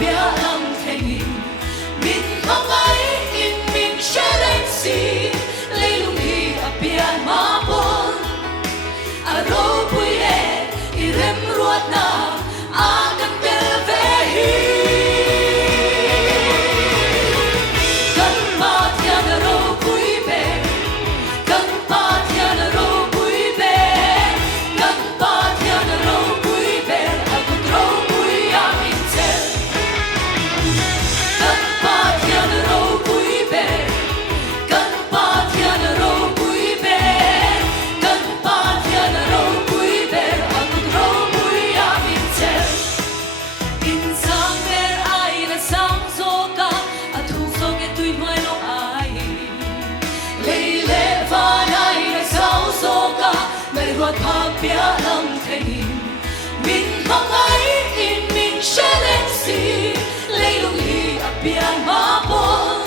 bia lam thengin min khong ai in min shalexi leilung hi apia ma bon aro puye irem ruat na akan tel ve hi kan pa thia na ro pui be kan pa thia na ro pui be kan pa thia na ro pui be akut ro pui ya min tel kan pa thia na ro pui be kan pa thia na ro pui be kan pa thia na ro pui be akut ro pui ya min tel in sang ver ai na sang zo ka athu zo ke tui noi lo ai leile va nai na sao zo ka mai ruat pha pia lam thengin min khong ai in min shalexi leilung hi apia ma bon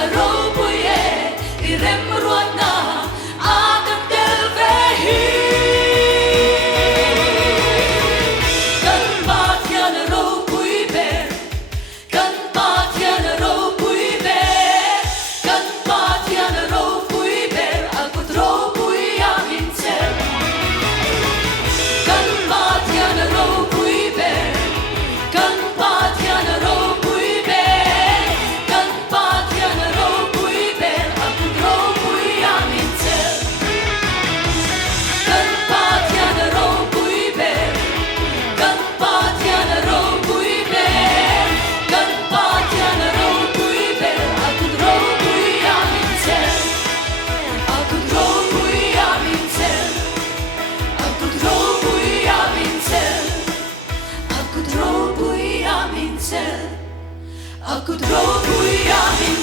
aro puye irem ruat na akan tel ve hi kan pa thia na ro pui be kan pa thia na ro pui be kan pa thia na ro pui be akut ro pui ya min tel kan pa thia na ro pui be kan pa thia na ro pui be kan pa thia na ro pui be akut ro pui ya min tel kan pa thia na ro pui be kan pa thia na ro pui be kan pa thia na ro pui be akut ro pui ya min tel akut ro pui ya min tel akut ro pui ya min tel akut ro pui ya min tel akut ro pui ya min